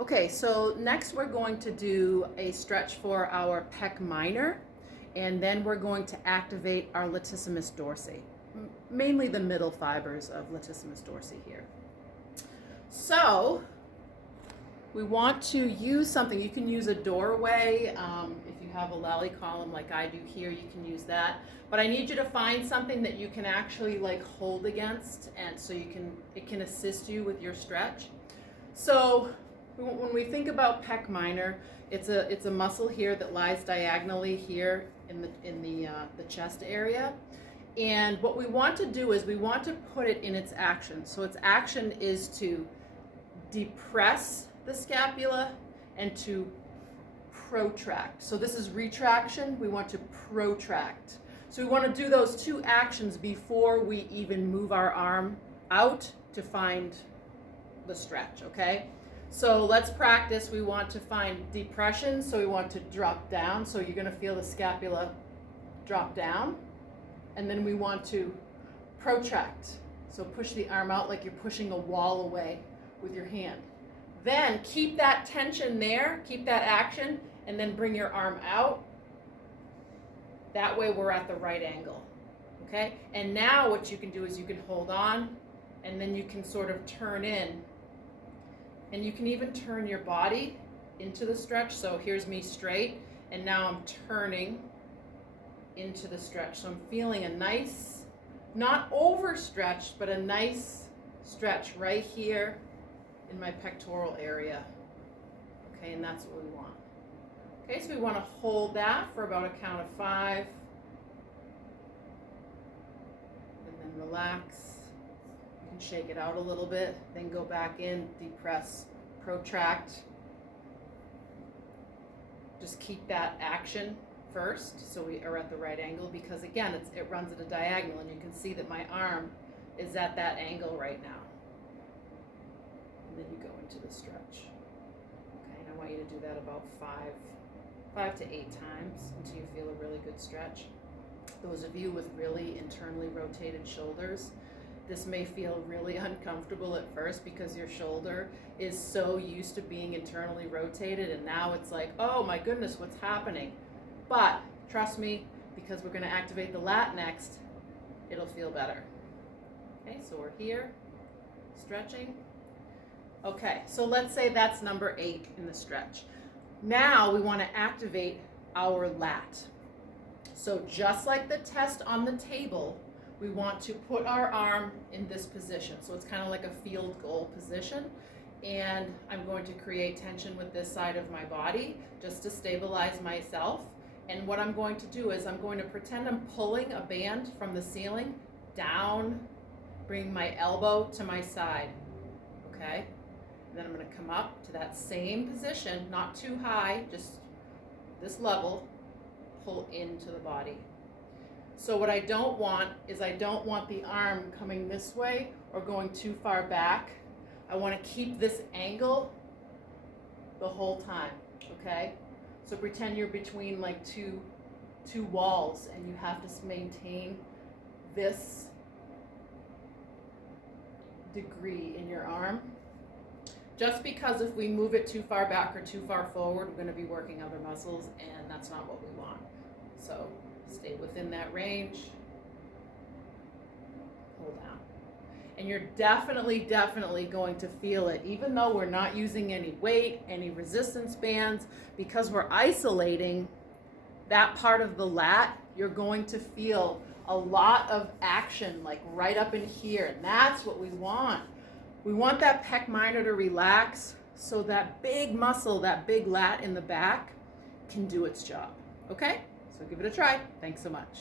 Okay, so next we're going to do a stretch for our pec minor, and then we're going to activate our latissimus dorsi, mainly the middle fibers of latissimus dorsi here. So we want to use something. You can use a doorway. If you have a lally column like I do here, you can use that. But I need you to find something that you can actually like hold against, and so it can assist you with your stretch. So when we think about pec minor, it's a muscle here that lies diagonally here in the chest area. And what we want to do is we want to put it in its action. So its action is to depress the scapula and to protract. So this is retraction, we want to protract. So we want to do those two actions before we even move our arm out to find the stretch, okay? So let's practice. We want to find depression, so we want to drop down. So you're going to feel the scapula drop down. And then we want to protract. So push the arm out like you're pushing a wall away with your hand. Then keep that tension there, keep that action, and then bring your arm out. That way we're at the right angle, okay? And now what you can do is you can hold on, and then you can sort of turn in. And you can even turn your body into the stretch. So here's me straight, and now I'm turning into the stretch. So I'm feeling a nice, not overstretched, but a nice stretch right here in my pectoral area. Okay, and that's what we want. Okay, so we want to hold that for about a count of 5. And then relax. You can shake it out a little bit, then go back in, depress, protract. Just keep that action first so we are at the right angle, because again, it runs at a diagonal, and you can see that my arm is at that angle right now. And then you go into the stretch. Okay, and I want you to do that about 5 to 8 times until you feel a really good stretch. Those of you with really internally rotated shoulders, this may feel really uncomfortable at first because your shoulder is so used to being internally rotated, and now it's like, oh my goodness, what's happening? But trust me, because we're going to activate the lat next, it'll feel better. Okay, so we're here, stretching. Okay, so let's say that's number 8 in the stretch. Now we want to activate our lat. So just like the test on the table, we want to put our arm in this position. So it's kind of like a field goal position. And I'm going to create tension with this side of my body just to stabilize myself. And what I'm going to do is I'm going to pretend I'm pulling a band from the ceiling down, bring my elbow to my side, okay? And then I'm going to come up to that same position, not too high, just this level, pull into the body. So what I don't want is I don't want the arm coming this way or going too far back. I want to keep this angle the whole time, okay? So pretend you're between like two walls, and you have to maintain this degree in your arm. Just because if we move it too far back or too far forward, we're going to be working other muscles, and that's not what we want. So stay within that range. Hold down. And you're definitely going to feel it, even though we're not using any weight, any resistance bands, because we're isolating that part of the lat. You're going to feel a lot of action, like right up in here, and that's what we want. We want that pec minor to relax so that big muscle, that big lat in the back can do its job. Okay? So give it a try. Thanks so much.